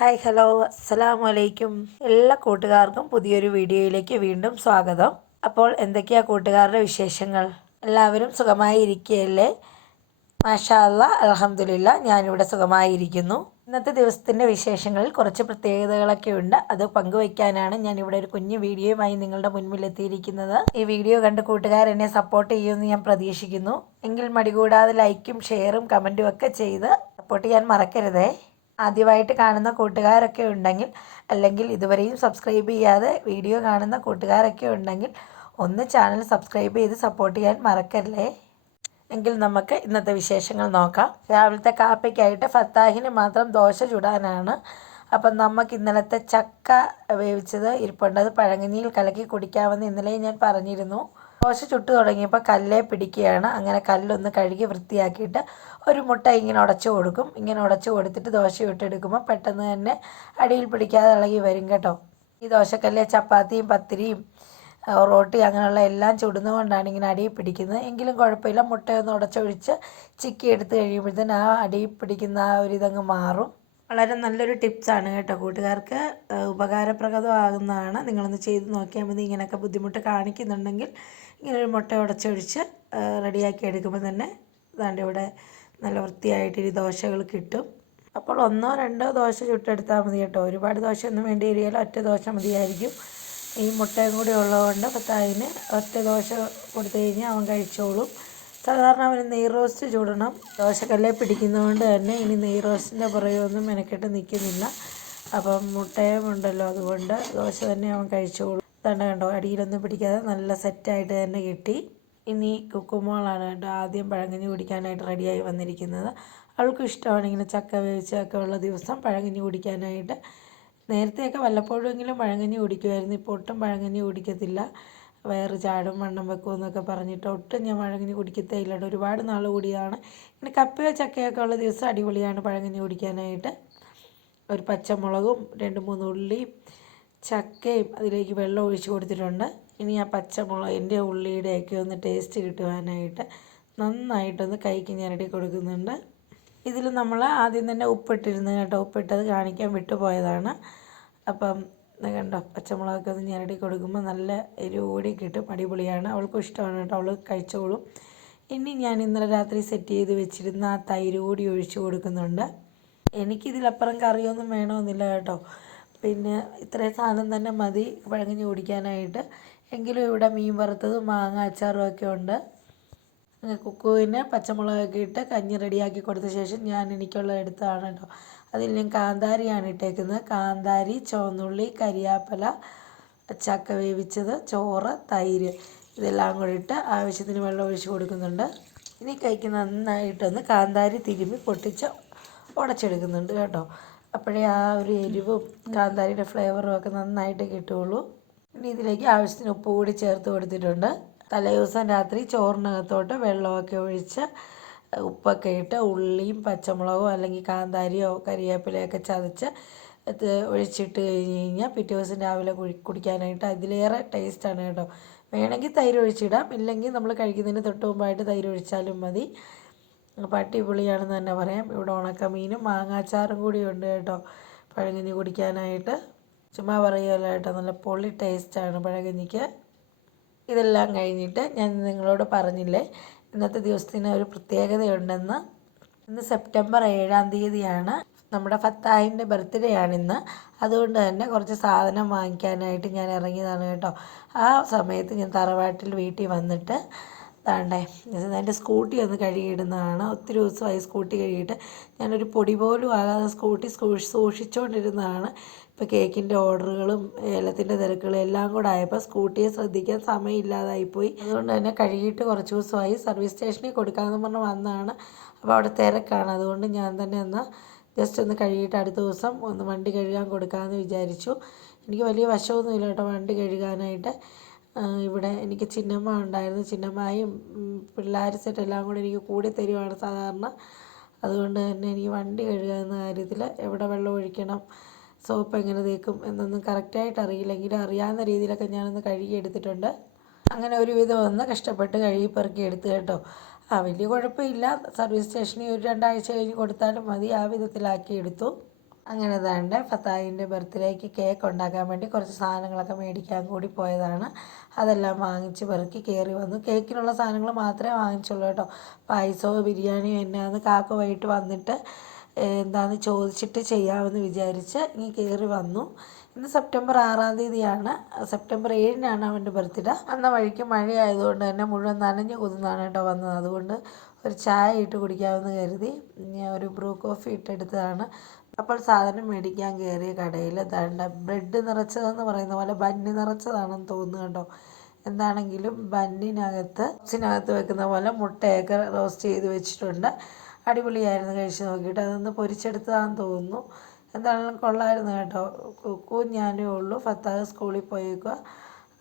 Hi hello അസ്സലാമു അലൈക്കും. എല്ലാ കൂട്ടുകാർക്കും പുതിയൊരു വീഡിയോയിലേക്ക് വീണ്ടും സ്വാഗതം. അപ്പോൾ എന്തൊക്കെയാ കൂട്ടുകാരുടെ വിശേഷങ്ങൾ? എല്ലാവരും സുഖമായി ഇരിക്കുകയല്ലേ? മാഷാ അല്ലാഹ്, അൽഹംദുലില്ലാ, ഞാനിവിടെ സുഖമായിരിക്കുന്നു. ഇന്നത്തെ ദിവസത്തിൻ്റെ വിശേഷങ്ങളിൽ കുറച്ച് പ്രത്യേകതകളൊക്കെ ഉണ്ട്. അത് പങ്കുവയ്ക്കാനാണ് ഞാനിവിടെ ഒരു കുഞ്ഞു വീഡിയോയുമായി നിങ്ങളുടെ മുൻപിലെത്തിയിരിക്കുന്നത്. ഈ വീഡിയോ കണ്ട് കൂട്ടുകാർ എന്നെ സപ്പോർട്ട് ചെയ്യുമെന്ന് ഞാൻ പ്രതീക്ഷിക്കുന്നു. എങ്കിൽ മടികൂടാതെ ലൈക്കും ഷെയറും കമൻറ്റും ഒക്കെ ചെയ്ത് സപ്പോർട്ട് ചെയ്യാൻ മറക്കരുതേ. ആദ്യമായിട്ട് കാണുന്ന കൂട്ടുകാരൊക്കെ ഉണ്ടെങ്കിൽ, അല്ലെങ്കിൽ ഇതുവരെയും സബ്സ്ക്രൈബ് ചെയ്യാതെ വീഡിയോ കാണുന്ന കൂട്ടുകാരൊക്കെ ഉണ്ടെങ്കിൽ ഒന്ന് ചാനൽ സബ്സ്ക്രൈബ് ചെയ്ത് സപ്പോർട്ട് ചെയ്യാൻ മറക്കല്ലേ. എങ്കിൽ നമുക്ക് ഇന്നത്തെ വിശേഷങ്ങൾ നോക്കാം. രാവിലത്തെ കാപ്പിക്കായിട്ട് ഫത്താഹിന് മാത്രം ദോശ ചുടാനാണ്. അപ്പം നമുക്ക് ഇന്നലത്തെ ചക്ക വേവിച്ചത് ഇരിപ്പുണ്ട്. അത് പഴങ്കഞ്ഞിയിൽ കലക്കി കുടിക്കാമെന്ന് ഇന്നലെ ഞാൻ പറഞ്ഞിരുന്നു. ദോശ ചുട്ടു തുടങ്ങിയപ്പോൾ കല്ലേ പിടിക്കുകയാണ്. അങ്ങനെ കല്ലൊന്ന് കഴുകി വൃത്തിയാക്കിയിട്ട് ഒരു മുട്ട ഇങ്ങനെ ഉടച്ചു കൊടുക്കും. ഇങ്ങനെ ഉടച്ചു കൊടുത്തിട്ട് ദോശ ഇട്ടെടുക്കുമ്പോൾ പെട്ടെന്ന് തന്നെ അടിയിൽ പിടിക്കാതെ ഇളകി വരും കേട്ടോ. ഈ ദോശക്കല്ല് ചപ്പാത്തിയും പത്തിരിയും റോട്ടി അങ്ങനെയുള്ള എല്ലാം ചുടുന്നതുകൊണ്ടാണ് ഇങ്ങനെ അടിയിൽ പിടിക്കുന്നത്. എങ്കിലും കുഴപ്പമില്ല, മുട്ടയൊന്ന് ഉടച്ചൊഴിച്ച് ചിക്കി എടുത്ത് കഴിയുമ്പോഴത്തേന് ആ അടിയിൽ പിടിക്കുന്ന ആ ഒരു ഇതങ്ങ് മാറും. വളരെ നല്ലൊരു ടിപ്സാണ് കേട്ടോ, കൂട്ടുകാർക്ക് ഉപകാരപ്രദമാകുന്നതാണ്. നിങ്ങളൊന്ന് ചെയ്ത് നോക്കിയാൽ മതി. ഇങ്ങനെയൊക്കെ ബുദ്ധിമുട്ട് കാണിക്കുന്നുണ്ടെങ്കിൽ ഇങ്ങനൊരു മുട്ട ഉടച്ചൊഴിച്ച് റെഡിയാക്കി എടുക്കുമ്പോൾ തന്നെ അതാണ്ട് ഇവിടെ നല്ല വൃത്തിയായിട്ട് ഈ ദോശകൾ കിട്ടും. അപ്പോൾ ഒന്നോ രണ്ടോ ദോശ ചുട്ടെടുത്താൽ മതി കേട്ടോ. ഒരുപാട് ദോശയൊന്നും വേണ്ടി വരികയില്ല, ഒറ്റ ദോശ മതിയായിരിക്കും. ഈ മുട്ടയും കൂടി ഉള്ളതുകൊണ്ട് ഭർത്താവിന് ഒറ്റ ദോശ കൊടുത്തു കഴിഞ്ഞാൽ അവൻ കഴിച്ചോളും. സാധാരണ അവന് നെയ് റോസ്റ്റ് ചൂടണം. ദോശക്കല്ലേ പിടിക്കുന്നതുകൊണ്ട് തന്നെ ഇനി നെയ് റോസ്റ്റിൻ്റെ പുറകെയൊന്നും മെനക്കെട്ട് നിൽക്കുന്നില്ല. അപ്പം മുട്ടയും ഉണ്ടല്ലോ, അതുകൊണ്ട് ദോശ തന്നെ അവൻ കഴിച്ചോളും. തന്നെ കണ്ടോ, അടിയിലൊന്നും പിടിക്കാതെ നല്ല സെറ്റായിട്ട് തന്നെ കിട്ടി. ഇനി കുക്കുമോളാണ് കേട്ടോ ആദ്യം പഴങ്കഞ്ഞി കുടിക്കാനായിട്ട് റെഡിയായി വന്നിരിക്കുന്നത്. അവൾക്കും ഇഷ്ടമാണ് ഇങ്ങനെ ചക്ക വേവിച്ചൊക്കെ ഉള്ള ദിവസം പഴങ്കഞ്ഞി കുടിക്കാനായിട്ട്. നേരത്തെയൊക്കെ വല്ലപ്പോഴെങ്കിലും പഴങ്കഞ്ഞി കുടിക്കുമായിരുന്നു. ഇപ്പോൾ ഒട്ടും പഴങ്കഞ്ഞി കുടിക്കത്തില്ല. വയറ് ചാടും, വണ്ണം വെക്കും എന്നൊക്കെ പറഞ്ഞിട്ട് ഒട്ടും ഞാൻ പഴങ്കഞ്ഞി കുടിക്കത്തേ ഇല്ല. ഒരുപാട് നാൾ കൂടിയാണ്. ഇങ്ങനെ കപ്പയോ ചക്കയൊക്കെ ഉള്ള ദിവസം അടിപൊളിയാണ് പഴങ്കഞ്ഞി കുടിക്കാനായിട്ട്. ഒരു പച്ചമുളകും 2-3 ഉള്ളിയും ചക്കയും അതിലേക്ക് വെള്ളം ഒഴിച്ച് കൊടുത്തിട്ടുണ്ട്. ഇനി ആ പച്ചമുളകിൻ്റെ ഉള്ളിയുടെയൊക്കെ ഒന്ന് ടേസ്റ്റ് കിട്ടുവാനായിട്ട് നന്നായിട്ടൊന്ന് കൈക്ക് ഞെരടി കൊടുക്കുന്നുണ്ട്. ഇതിൽ നമ്മൾ ആദ്യം തന്നെ ഉപ്പിട്ടിരുന്നു കേട്ടോ. ഉപ്പിട്ടത് കാണിക്കാൻ വിട്ടുപോയതാണ്. അപ്പം കണ്ടോ, പച്ചമുളകൊക്കെ ഒന്ന് ഞെരടി കൊടുക്കുമ്പോൾ നല്ല എരിവ് കൂടി കിട്ടും. അടിപൊളിയാണ്. അവൾക്കും ഇഷ്ടമാണ് കേട്ടോ, അവൾ കഴിച്ചോളും. ഇനി ഞാൻ ഇന്നലെ രാത്രി സെറ്റ് ചെയ്ത് വെച്ചിരുന്ന ആ തൈര് കൂടി ഒഴിച്ച് കൊടുക്കുന്നുണ്ട്. എനിക്കിതിലപ്പുറം കറിയൊന്നും വേണമെന്നില്ല കേട്ടോ. പിന്നെ ഇത്രയും സാധനം തന്നെ മതി പഴങ്കഞ്ഞി കുടിക്കാനായിട്ട്. എങ്കിലും ഇവിടെ മീൻ വറുത്തതും മാങ്ങ അച്ചാറും ഒക്കെ ഉണ്ട്. കുക്കുവിന് പച്ചമുളകൊക്കെ ഇട്ട് കഞ്ഞി റെഡിയാക്കി കൊടുത്ത ശേഷം ഞാൻ എനിക്കുള്ള എടുത്തതാണ് കേട്ടോ. അതിൽ ഞാൻ കാന്താരിയാണ് ഇട്ടേക്കുന്നത്. കാന്താരി, ചുവന്നുള്ളി, കരിയാപ്പല, ചക്ക വേവിച്ചത്, ചോറ്, തൈര് ഇതെല്ലാം കൂടി ഇട്ട് ആവശ്യത്തിന് വെള്ളം ഒഴിച്ച് കൊടുക്കുന്നുണ്ട്. ഇനി കൈക്ക് നന്നായിട്ടൊന്ന് കാന്താരി തിരുമ്മി പൊട്ടിച്ച് ഉടച്ചെടുക്കുന്നുണ്ട് കേട്ടോ. അപ്പോഴേ ആ ഒരു എരിവും കാന്താരിയുടെ ഫ്ലേവറും ഒക്കെ നന്നായിട്ട് കിട്ടുകയുള്ളൂ. ഇനി ഇതിലേക്ക് ആവശ്യത്തിന് ഉപ്പ് കൂടി ചേർത്ത് കൊടുത്തിട്ടുണ്ട്. തലേദിവസം രാത്രി ചോറിനകത്തോട്ട് വെള്ളമൊക്കെ ഒഴിച്ച് ഉപ്പൊക്കെ ഇട്ട് ഉള്ളിയും പച്ചമുളകോ അല്ലെങ്കിൽ കാന്താരിയോ കരിവേപ്പിലയൊക്കെ ചതച്ച് ഒഴിച്ചിട്ട് കഴിഞ്ഞ് കഴിഞ്ഞാൽ പിറ്റേ ദിവസം രാവിലെ കുടിക്കാനായിട്ട് അതിലേറെ ടേസ്റ്റാണ് കേട്ടോ. വേണമെങ്കിൽ തൈര് ഒഴിച്ചിടാം, ഇല്ലെങ്കിൽ നമ്മൾ കഴിക്കുന്നതിന് തൊട്ട് മുമ്പായിട്ട് തൈര് ഒഴിച്ചാലും മതി. അപ്പോൾ അടിപൊളിയാണെന്ന് തന്നെ പറയാം. ഇവിടെ ഉണക്കമീനും മാങ്ങാച്ചാറും കൂടി ഉണ്ട് കേട്ടോ പഴങ്കഞ്ഞി കുടിക്കാനായിട്ട്. ചുമ്മാ പറയുമല്ലോ കേട്ടോ, നല്ല പൊളി ടേസ്റ്റാണ് പഴങ്കഞ്ഞിക്ക്. ഇതെല്ലാം കഴിഞ്ഞിട്ട് ഞാൻ നിങ്ങളോട് പറഞ്ഞില്ലേ ഇന്നത്തെ ദിവസത്തിന് ഒരു പ്രത്യേകതയുണ്ടെന്ന്. ഇന്ന് സെപ്റ്റംബർ 7-ാം തീയതിയാണ്. നമ്മുടെ ഫത്താഹിൻ്റെ ബർത്ത്ഡേ ആണിന്ന്. അതുകൊണ്ട് തന്നെ കുറച്ച് സാധനം വാങ്ങിക്കാനായിട്ട് ഞാൻ ഇറങ്ങിയതാണ് കേട്ടോ. ആ സമയത്ത് ഞാൻ തറവാട്ടിൽ വീട്ടിൽ വന്നിട്ട് താണ്ടേ എൻ്റെ സ്കൂട്ടി ഒന്ന് കഴുകിയിടുന്നതാണ്. ഒത്തിരി ദിവസമായി സ്കൂട്ടി കഴുകിയിട്ട്. ഞാനൊരു പൊടി പോലും ആകാതെ സ്കൂട്ടി സൂക്ഷിച്ചുകൊണ്ടിരുന്നതാണ്. ഇപ്പോൾ കേക്കിൻ്റെ ഓർഡറുകളും ഏലത്തിൻ്റെ തിരക്കുകളും എല്ലാം കൂടെ ആയപ്പോൾ സ്കൂട്ടിയെ ശ്രദ്ധിക്കാൻ സമയമില്ലാതായിപ്പോയി. അതുകൊണ്ട് തന്നെ കഴുകിയിട്ട് കുറച്ച് ദിവസമായി. സർവീസ് സ്റ്റേഷനിൽ കൊടുക്കാമെന്ന് പറഞ്ഞ് വന്നതാണ്. അപ്പോൾ അവിടെ തിരക്കാണ്. അതുകൊണ്ട് ഞാൻ തന്നെ ഒന്ന് ജസ്റ്റ് ഒന്ന് കഴുകിയിട്ട് അടുത്ത ദിവസം ഒന്ന് വണ്ടി കഴുകാൻ കൊടുക്കാമെന്ന് വിചാരിച്ചു. എനിക്ക് വലിയ വശമൊന്നുമില്ല കേട്ടോ വണ്ടി കഴുകാനായിട്ട്. ഇവിടെ എനിക്ക് ചിന്നമ്മ ഉണ്ടായിരുന്നു. ചിന്നമ്മയും പിള്ളേർ സെറ്റ് എല്ലാം കൂടി എനിക്ക് കൂടി തരുവാണ് സാധാരണ. അതുകൊണ്ട് തന്നെ എനിക്ക് വണ്ടി കഴുകുക എന്ന കാര്യത്തിൽ എവിടെ വെള്ളം ഒഴിക്കണം, സോപ്പ് എങ്ങനെ തേക്കും എന്നൊന്നും കറക്റ്റായിട്ട് അറിയില്ലെങ്കിലും അറിയാവുന്ന രീതിയിലൊക്കെ ഞാനൊന്ന് കഴുകി എടുത്തിട്ടുണ്ട്. അങ്ങനെ ഒരുവിധം ഒന്ന് കഷ്ടപ്പെട്ട് കഴുകി പെറുക്കി എടുത്ത് കേട്ടോ. വലിയ കുഴപ്പമില്ല. സർവീസ് സ്റ്റേഷനിൽ ഒരു 2 ആഴ്ച കഴിഞ്ഞ് കൊടുത്താലും മതി. ആ വിധത്തിലാക്കി എടുത്തു. അങ്ങനെ തന്നെ ഫത്താഹിൻ്റെ ബർത്ത്ഡേക്ക് കേക്ക് ഉണ്ടാക്കാൻ വേണ്ടി കുറച്ച് സാധനങ്ങളൊക്കെ മേടിക്കാൻ കൂടി പോയതാണ്. അതെല്ലാം വാങ്ങിച്ച് പെറുക്കി കയറി വന്നു. കേക്കിനുള്ള സാധനങ്ങൾ മാത്രമേ വാങ്ങിച്ചുള്ളൂ കേട്ടോ. പായസമോ ബിരിയാണിയോ എന്നാന്ന് കാക്ക വൈകിട്ട് വന്നിട്ട് എന്താണെന്ന് ചോദിച്ചിട്ട് ചെയ്യാമെന്ന് വിചാരിച്ച് ഇനി കയറി വന്നു. ഇന്ന് സെപ്റ്റംബർ 6-ാം തീയതിയാണ്. സെപ്റ്റംബർ 7-നാണ് അവൻ്റെ ബർത്ത്ഡേ. അന്ന വഴിക്ക് മഴയായതുകൊണ്ട് തന്നെ മുഴുവൻ നനഞ്ഞ് കുതിർന്നാണ് കേട്ടോ വന്നത്. അതുകൊണ്ട് ഒരു ചായ ഇട്ട് കുടിക്കാമെന്ന് കരുതി ഞാൻ ഒരു ബ്രൂ കോഫി ഇട്ടെടുത്തതാണ്. അപ്പോൾ സാധനം മേടിക്കാൻ കയറിയ കടയിൽ ദാണ്ട ബ്രെഡ് നിറച്ചതെന്ന് പറയുന്ന പോലെ ബന്ന് നിറച്ചതാണെന്ന് തോന്നുന്നു കേട്ടോ. എന്താണെങ്കിലും ബന്നിനകത്ത് വെക്കുന്ന പോലെ മുട്ടയൊക്കെ റോസ്റ്റ് ചെയ്ത് വെച്ചിട്ടുണ്ട്. അടിപൊളിയായിരുന്നു. കഴിച്ച് നോക്കിയിട്ട് അതൊന്ന് പൊരിച്ചെടുത്തതാണെന്ന് തോന്നുന്നു. എന്താണെങ്കിലും കൊള്ളായിരുന്നു കേട്ടോ. കുക്കും ഞാനേ ഉള്ളൂ. ഫത്താഹ് സ്കൂളിൽ പോയേക്കുക.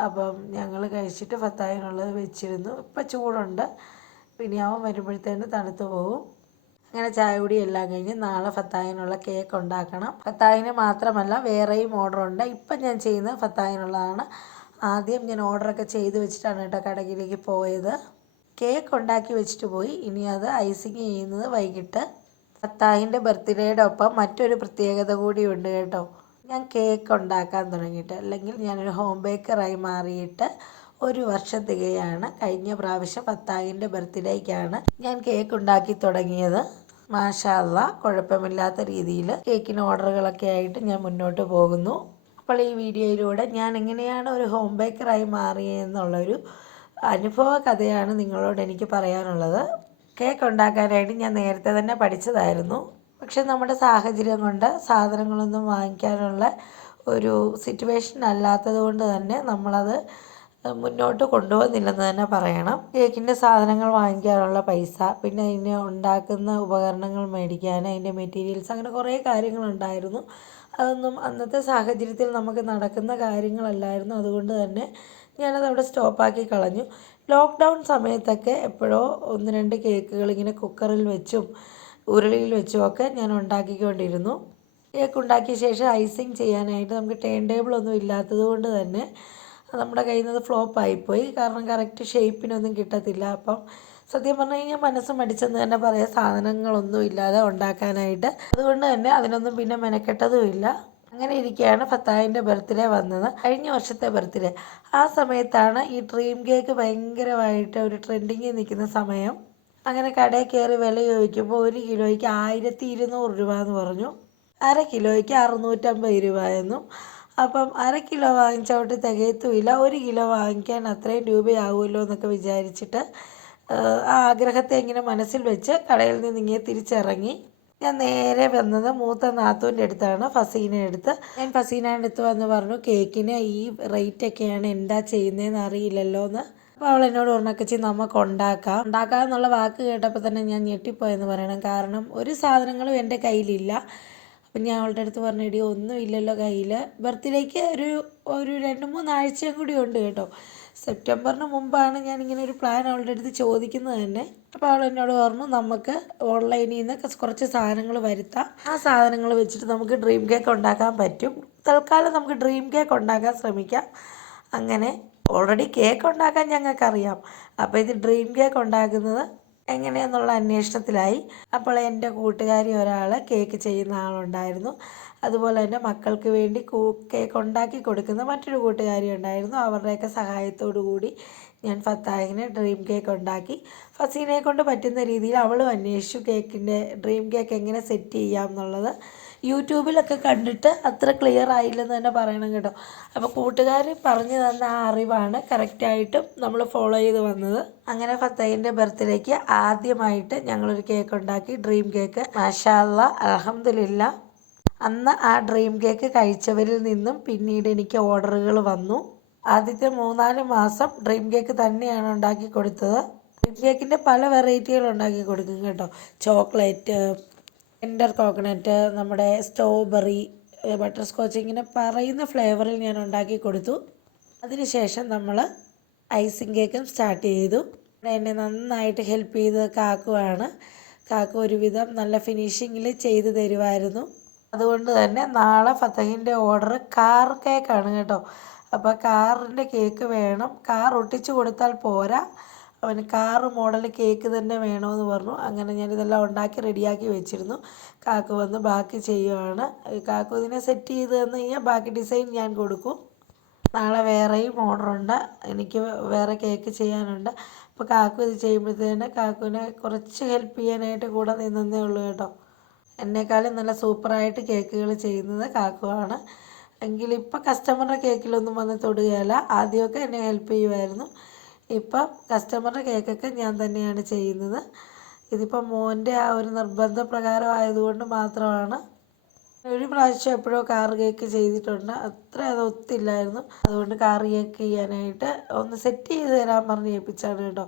അപ്പം ഞങ്ങൾ കഴിച്ചിട്ട് ഫത്താഹിനുള്ളത് വെച്ചിരുന്നു. ഇപ്പം ചൂടുണ്ട്, പിന്നെ അവൻ വരുമ്പോഴത്തേന് തണുത്ത് പോകും. അങ്ങനെ ചായ കുടി എല്ലാം കഴിഞ്ഞ് നാളെ ഫത്താഹിനുള്ള കേക്ക് ഉണ്ടാക്കണം. ഫത്താഹിന് മാത്രമല്ല വേറെയും ഓർഡറുണ്ട്. ഇപ്പം ഞാൻ ചെയ്യുന്നത് ഫത്താഹിനുള്ളതാണ്. ആദ്യം ഞാൻ ഓർഡറൊക്കെ ചെയ്ത് വെച്ചിട്ടാണ് കേട്ടോ കടയിലേക്ക് പോയത്. കേക്ക് ഉണ്ടാക്കി വെച്ചിട്ട് പോയി. ഇനി അത് ഐസിങ് ചെയ്യുന്നത് വൈകിട്ട്. ഫത്താഹിൻ്റെ ബർത്ത്ഡേയുടെ ഒപ്പം മറ്റൊരു പ്രത്യേകത കൂടിയുണ്ട് കേട്ടോ. ഞാൻ കേക്ക് ഉണ്ടാക്കാൻ തുടങ്ങിയിട്ട്, അല്ലെങ്കിൽ ഞാനൊരു ഹോം ബേക്കറായി മാറിയിട്ട് 1 വർഷം തികയാണ്. കഴിഞ്ഞ പ്രാവശ്യം ഫത്താഹിൻ്റെ ബർത്ത്ഡേക്കാണ് ഞാൻ കേക്ക് ഉണ്ടാക്കി തുടങ്ങിയത്. മാഷാ അല്ലാഹ്, കുഴപ്പമില്ലാത്ത രീതിയിൽ കേക്കിന് ഓർഡറുകളൊക്കെ ആയിട്ട് ഞാൻ മുന്നോട്ട് പോകുന്നു. അപ്പോൾ ഈ വീഡിയോയിലൂടെ ഞാൻ എങ്ങനെയാണ് ഒരു ഹോം ബേക്കറായി മാറിയെന്നുള്ളൊരു അനുഭവ കഥയാണ് നിങ്ങളോട് എനിക്ക് പറയാനുള്ളത്. കേക്ക് ഉണ്ടാക്കാനായിട്ട് ഞാൻ നേരത്തെ തന്നെ പഠിച്ചതായിരുന്നു. പക്ഷെ നമ്മുടെ സാഹചര്യം കൊണ്ട് സാധനങ്ങളൊന്നും വാങ്ങിക്കാനുള്ള ഒരു സിറ്റുവേഷൻ അല്ലാത്തത് കൊണ്ട് തന്നെ നമ്മളത് മുന്നോട്ട് കൊണ്ടുപോകുന്നില്ലെന്ന് തന്നെ പറയണം. കേക്കിൻ്റെ സാധനങ്ങൾ വാങ്ങിക്കാനുള്ള പൈസ, പിന്നെ അതിന് ഉണ്ടാക്കുന്ന ഉപകരണങ്ങൾ മേടിക്കാൻ, അതിൻ്റെ മെറ്റീരിയൽസ്, അങ്ങനെ കുറേ കാര്യങ്ങളുണ്ടായിരുന്നു. അതൊന്നും അന്നത്തെ സാഹചര്യത്തിൽ നമുക്ക് നടക്കുന്ന കാര്യങ്ങളല്ലായിരുന്നു. അതുകൊണ്ട് തന്നെ ഞാനതവിടെ സ്റ്റോപ്പാക്കി കളഞ്ഞു. ലോക്ക്ഡൗൺ സമയത്തൊക്കെ എപ്പോഴോ 1-2 കേക്കുകൾ ഇങ്ങനെ കുക്കറിൽ വെച്ചും ഉരുളിയിൽ വെച്ചുമൊക്കെ ഞാൻ ഉണ്ടാക്കിക്കൊണ്ടിരുന്നു. കേക്ക് ഉണ്ടാക്കിയ ശേഷം ഐസിങ് ചെയ്യാനായിട്ട് നമുക്ക് ടേൺ ടേബിളൊന്നും ഇല്ലാത്തത് കൊണ്ട് തന്നെ നമ്മുടെ കയ്യിൽ നിന്ന് ഫ്ലോപ്പായിപ്പോയി. കാരണം കറക്റ്റ് ഷേപ്പിനൊന്നും കിട്ടത്തില്ല. അപ്പം സത്യം പറഞ്ഞു കഴിഞ്ഞാൽ മനസ്സ് മടിച്ചെന്ന് തന്നെ പറയാം, സാധനങ്ങളൊന്നും ഇല്ലാതെ ഉണ്ടാക്കാനായിട്ട്. അതുകൊണ്ട് തന്നെ അതിനൊന്നും പിന്നെ മെനക്കെട്ടതുമില്ല. അങ്ങനെ ഇരിക്കുകയാണ് ഫത്താഹിൻ്റെ ബർത്ത്ഡേ വന്നത്. കഴിഞ്ഞ വർഷത്തെ ബർത്ത്ഡേ ആ സമയത്താണ് ഈ ഡ്രീം കേക്ക് ഭയങ്കരമായിട്ട് ഒരു ട്രെൻഡിങ്ങിൽ നിൽക്കുന്ന സമയം. അങ്ങനെ കടയിൽ കയറി വില ചോദിക്കുമ്പോൾ 1 കിലോയ്ക്ക് 1200 രൂപ എന്ന് പറഞ്ഞു, 1/2 കിലോയ്ക്ക് 650 രൂപ എന്നും. അപ്പം 1/2 കിലോ വാങ്ങിച്ചോട്ട് തികയത്തുമില്ല, 1 കിലോ വാങ്ങിക്കാൻ അത്രയും രൂപയാവുമല്ലോ എന്നൊക്കെ വിചാരിച്ചിട്ട് ആ ആഗ്രഹത്തെ ഇങ്ങനെ മനസ്സിൽ വെച്ച് കടയിൽ നിന്ന് ഇങ്ങനെ തിരിച്ചിറങ്ങി. ഞാൻ നേരെ വന്നത് മൂത്ത നാത്തൂൻ്റെ അടുത്താണ്, ഫസീനയുടെ അടുത്ത്. ഞാൻ ഫസീനയുടെ അടുത്ത് വന്ന് പറഞ്ഞു, കേക്കിന് ഈ റേറ്റൊക്കെയാണ്, എന്താ ചെയ്യുന്നതെന്ന് അറിയില്ലല്ലോ എന്ന്. അപ്പോൾ അവൾ എന്നോട് പറഞ്ഞൊക്കെ നമുക്ക് ഉണ്ടാക്കാം എന്നുള്ള വാക്ക് കേട്ടപ്പോൾ തന്നെ ഞാൻ ഞെട്ടിപ്പോയെന്ന് പറയണം. കാരണം ഒരു സാധനങ്ങളും എൻ്റെ കയ്യിലില്ല. അപ്പം ഞാൻ അവളുടെ അടുത്ത് പറഞ്ഞു, ഇടി ഒന്നും ഇല്ലല്ലോ കയ്യിൽ. ബർത്ത്ഡേക്ക് ഒരു 2-3 ആഴ്ചയും കൂടി ഉണ്ട് കേട്ടോ. സെപ്റ്റംബറിന് മുമ്പാണ് ഞാനിങ്ങനെ ഒരു പ്ലാൻ അവളുടെ അടുത്ത് ചോദിക്കുന്നത് തന്നെ. അപ്പോൾ അവൾ എന്നോട് പറഞ്ഞു, നമുക്ക് ഓൺലൈനിൽ നിന്ന് കുറച്ച് സാധനങ്ങൾ വരുത്താം, ആ സാധനങ്ങൾ വെച്ചിട്ട് നമുക്ക് ഡ്രീം കേക്ക് ഉണ്ടാക്കാൻ പറ്റും. തൽക്കാലം നമുക്ക് ഡ്രീം കേക്ക് ഉണ്ടാക്കാൻ ശ്രമിക്കാം. അങ്ങനെ ഓൾറെഡി കേക്ക് ഉണ്ടാക്കാൻ ഞങ്ങൾക്കറിയാം. അപ്പോൾ ഇത് ഡ്രീം കേക്ക് ഉണ്ടാക്കുന്നത് എങ്ങനെയെന്നുള്ള അന്വേഷണത്തിലായി. അപ്പോൾ എൻ്റെ കൂട്ടുകാരി ഒരാൾ കേക്ക് ചെയ്യുന്ന ആളുണ്ടായിരുന്നു. അതുപോലെ തന്നെ മക്കൾക്ക് വേണ്ടി കേക്ക് ഉണ്ടാക്കി കൊടുക്കുന്ന മറ്റൊരു കൂട്ടുകാരി ഉണ്ടായിരുന്നു. അവരുടെയൊക്കെ സഹായത്തോടു കൂടി ഞാൻ ഫത്താഹിന് ഡ്രീം കേക്ക് ഉണ്ടാക്കി. ഫസീനയെ കൊണ്ട് പറ്റുന്ന രീതിയിൽ അവളും അന്വേഷിച്ചു കേക്കിൻ്റെ ഡ്രീം കേക്ക് എങ്ങനെ സെറ്റ് ചെയ്യാം എന്നുള്ളത്. യൂട്യൂബിലൊക്കെ കണ്ടിട്ട് അത്ര ക്ലിയർ ആയില്ലെന്ന് തന്നെ പറയണം കേട്ടോ. അപ്പോൾ കൂട്ടുകാർ പറഞ്ഞു തന്ന ആ അറിവാണ് കറക്റ്റായിട്ടും നമ്മൾ ഫോളോ ചെയ്ത് വന്നത്. അങ്ങനെ ഫത്താഹിൻ്റെ ബർത്ത്ഡേക്ക് ആദ്യമായിട്ട് ഞങ്ങളൊരു കേക്ക് ഉണ്ടാക്കി, ഡ്രീം കേക്ക്. മാഷാ അല്ലാഹ്, അൽഹംദുലില്ലാ. അന്ന് ആ ഡ്രീം കേക്ക് കഴിച്ചവരിൽ നിന്നും പിന്നീട് എനിക്ക് ഓർഡറുകൾ വന്നു. ആദ്യത്തെ 3-4 മാസം ഡ്രീം കേക്ക് തന്നെയാണ് ഉണ്ടാക്കി കൊടുത്തത്. ഡ്രീം കേക്കിൻ്റെ പല വെറൈറ്റികൾ ഉണ്ടാക്കി കൊടുക്കും കേട്ടോ. ചോക്ലേറ്റ്, ടെൻഡർ കോക്കനട്ട്, നമ്മുടെ സ്ട്രോബെറി, ബട്ടർ സ്കോച്ച്, ഇങ്ങനെ പറയുന്ന ഫ്ലേവറിൽ ഞാൻ ഉണ്ടാക്കി കൊടുത്തു. അതിനുശേഷം നമ്മൾ ഐസിങ് കേക്കും സ്റ്റാർട്ട് ചെയ്തു. എന്നെ നന്നായിട്ട് ഹെൽപ്പ് ചെയ്തത് കാക്കുവാണ്. കാക്കു ഒരുവിധം നല്ല ഫിനിഷിങ്ങിൽ ചെയ്ത് തരുമായിരുന്നു. അതുകൊണ്ട് തന്നെ നാളെ ഫത്തഹിൻ്റെ ഓർഡർ കാർ കേക്കാണ് കേട്ടോ. അപ്പോൾ കാറിൻ്റെ കേക്ക് വേണം. കാർ ഒട്ടിച്ചു കൊടുത്താൽ പോരാ, അവന് കാറ് മോഡൽ കേക്ക് തന്നെ വേണമെന്ന് പറഞ്ഞു. അങ്ങനെ ഞാനിതെല്ലാം ഉണ്ടാക്കി റെഡിയാക്കി വെച്ചിരുന്നു. കാക്കു വന്ന് ബാക്കി ചെയ്യുവാണ്. കാക്കു ഇതിനെ സെറ്റ് ചെയ്ത് തന്നു കഴിഞ്ഞാൽ ബാക്കി ഡിസൈൻ ഞാൻ കൊടുക്കും. നാളെ വേറെയും ഓർഡറുണ്ട്, എനിക്ക് വേറെ കേക്ക് ചെയ്യാനുണ്ട്. അപ്പോൾ കാക്കു ഇത് ചെയ്യുമ്പോഴത്തേന് കാക്കുവിനെ കുറച്ച് ഹെൽപ്പ് ചെയ്യാനായിട്ട് കൂടെ നിന്നേ ഉള്ളൂ കേട്ടോ. എന്നെക്കാളും നല്ല സൂപ്പറായിട്ട് കേക്കുകൾ ചെയ്യുന്നത് കാക്കുവാണ്. എങ്കിലിപ്പോൾ കസ്റ്റമറുടെ കേക്കിലൊന്നും വന്ന് തൊടുകയില്ല. ആദ്യമൊക്കെ എന്നെ ഹെൽപ്പ് ചെയ്യുമായിരുന്നു. ഇപ്പം കസ്റ്റമറുടെ കേക്കൊക്കെ ഞാൻ തന്നെയാണ് ചെയ്യുന്നത്. ഇതിപ്പോൾ മോൻ്റെ ആ ഒരു നിർബന്ധപ്രകാരം ആയതുകൊണ്ട് മാത്രമാണ്. ഒരു പ്രാവശ്യം എപ്പോഴോ കാർ കേക്ക് ചെയ്തിട്ടുണ്ട്, അത്ര അത് ഒത്തില്ലായിരുന്നു. അതുകൊണ്ട് കാർ കേക്ക് ചെയ്യാനായിട്ട് ഒന്ന് സെറ്റ് ചെയ്ത് തരാൻ പറഞ്ഞ് ഏൽപ്പിച്ചാണ് കേട്ടോ.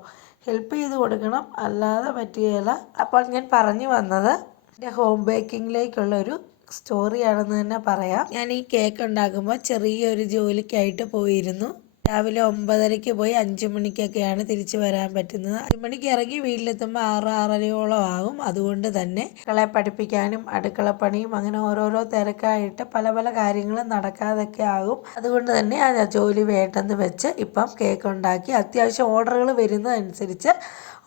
ഹെൽപ്പ് ചെയ്ത് കൊടുക്കണം, അല്ലാതെ പറ്റുകയില്ല. അപ്പോൾ ഞാൻ പറഞ്ഞു വന്നത് എൻ്റെ ഹോം ബേക്കിങ്ങിലേക്കുള്ളൊരു സ്റ്റോറിയാണെന്ന് തന്നെ പറയാം. ഞാൻ ഈ കേക്ക് ഉണ്ടാക്കുമ്പോൾ ചെറിയൊരു ജോലിക്കായിട്ട് പോയിരുന്നു. രാവിലെ 9:30 പോയി 5 മണിക്കൊക്കെയാണ് തിരിച്ചു വരാൻ പറ്റുന്നത്. 5 മണിക്ക് ഇറങ്ങി വീട്ടിലെത്തുമ്പോൾ 6-6:30 ആകും. അതുകൊണ്ട് തന്നെ മക്കളെ പഠിപ്പിക്കാനും അടുക്കളപ്പണിയും അങ്ങനെ ഓരോരോ തിരക്കായിട്ട് പല പല കാര്യങ്ങളും നടക്കാതൊക്കെ ആകും. അതുകൊണ്ട് തന്നെ ആ ജോലി വേണ്ടെന്ന് വെച്ച് ഇപ്പം കേക്ക് ഉണ്ടാക്കി അത്യാവശ്യം ഓർഡറുകൾ വരുന്നതനുസരിച്ച്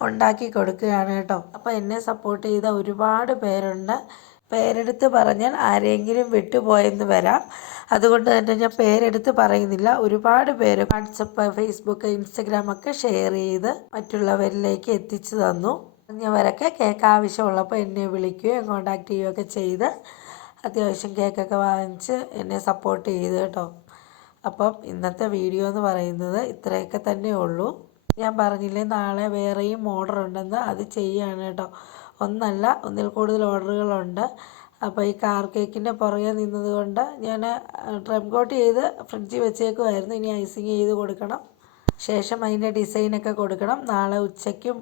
ഉണ്ടാക്കി കൊടുക്കുകയാണ് കേട്ടോ. അപ്പോൾ എന്നെ സപ്പോർട്ട് ചെയ്ത ഒരുപാട് പേരുണ്ട്. പേരെടുത്ത് പറഞ്ഞാൽ ആരെങ്കിലും വിട്ടുപോയെന്ന് വരാം. അതുകൊണ്ട് തന്നെ ഞാൻ പേരെടുത്ത് പറയുന്നില്ല. ഒരുപാട് പേര് വാട്സപ്പ്, ഫേസ്ബുക്ക്, ഇൻസ്റ്റഗ്രാം ഒക്കെ ഷെയർ ചെയ്ത് മറ്റുള്ളവരിലേക്ക് എത്തിച്ചു തന്നു. പറഞ്ഞവരൊക്കെ കേക്ക് ആവശ്യമുള്ളപ്പോൾ എന്നെ വിളിക്കുകയും കോണ്ടാക്ട് ചെയ്യുകയൊക്കെ ചെയ്ത് അത്യാവശ്യം കേക്കൊക്കെ വാങ്ങിച്ച് എന്നെ സപ്പോർട്ട് ചെയ്തു കേട്ടോ. അപ്പം ഇന്നത്തെ വീഡിയോ എന്ന് പറയുന്നത് ഇത്രയൊക്കെ തന്നെ ഉള്ളൂ. ഞാൻ പറഞ്ഞില്ലേ നാളെ വേറെയും ഓർഡർ ഉണ്ടെന്ന്, അത് ചെയ്യുകയാണ് കേട്ടോ. ഒന്നല്ല, ഒന്നിൽ കൂടുതൽ ഓർഡറുകളുണ്ട്. അപ്പോൾ ഈ കാർ കേക്കിൻ്റെ പുറകെ നിന്നതുകൊണ്ട് ഞാൻ ഡ്രം കോട്ട് ചെയ്ത് ഫ്രിഡ്ജിൽ വെച്ചേക്കുമായിരുന്നു. ഇനി ഐസിങ് ചെയ്ത് കൊടുക്കണം, ശേഷം അതിൻ്റെ ഡിസൈനൊക്കെ കൊടുക്കണം. നാളെ ഉച്ചയ്ക്കും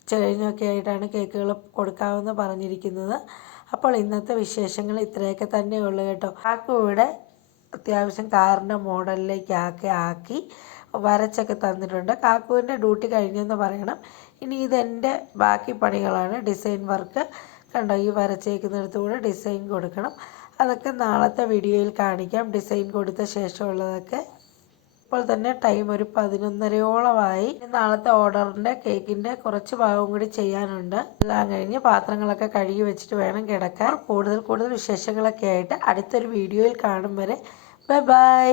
ഉച്ച കഴിഞ്ഞൊക്കെ ആയിട്ടാണ് കേക്കുകൾ കൊടുക്കാമെന്ന് പറഞ്ഞിരിക്കുന്നത്. അപ്പോൾ ഇന്നത്തെ വിശേഷങ്ങൾ ഇത്രയൊക്കെ തന്നെ ഉള്ളൂ കേട്ടോ. കാക്കു ഇവിടെ അത്യാവശ്യം കാറിൻ്റെ മോഡലിലേക്ക് ആക്കി വരച്ചൊക്കെ തന്നിട്ടുണ്ട്. കാക്കുവിൻ്റെ ഡ്യൂട്ടി കഴിഞ്ഞെന്ന് പറയണം. ഇനി ഇതെൻ്റെ ബാക്കി പണികളാണ്. ഡിസൈൻ വർക്ക് കണ്ടോ, ഈ വരച്ചേക്കുന്നിടത്ത് കൂടെ ഡിസൈൻ കൊടുക്കണം. അതൊക്കെ നാളത്തെ വീഡിയോയിൽ കാണിക്കാം, ഡിസൈൻ കൊടുത്ത ശേഷമുള്ളതൊക്കെ. ഇപ്പോൾ തന്നെ ടൈം ഒരു 11:30 നാളത്തെ ഓർഡറിൻ്റെ കേക്കിൻ്റെ കുറച്ച് ഭാഗം കൂടി ചെയ്യാനുണ്ട്. എല്ലാം കഴിഞ്ഞ് പാത്രങ്ങളൊക്കെ കഴുകി വെച്ചിട്ട് വേണം കിടക്കാൻ. കൂടുതൽ വിശേഷങ്ങളൊക്കെ ആയിട്ട് അടുത്തൊരു വീഡിയോയിൽ കാണും വരെ ബൈ ബൈ.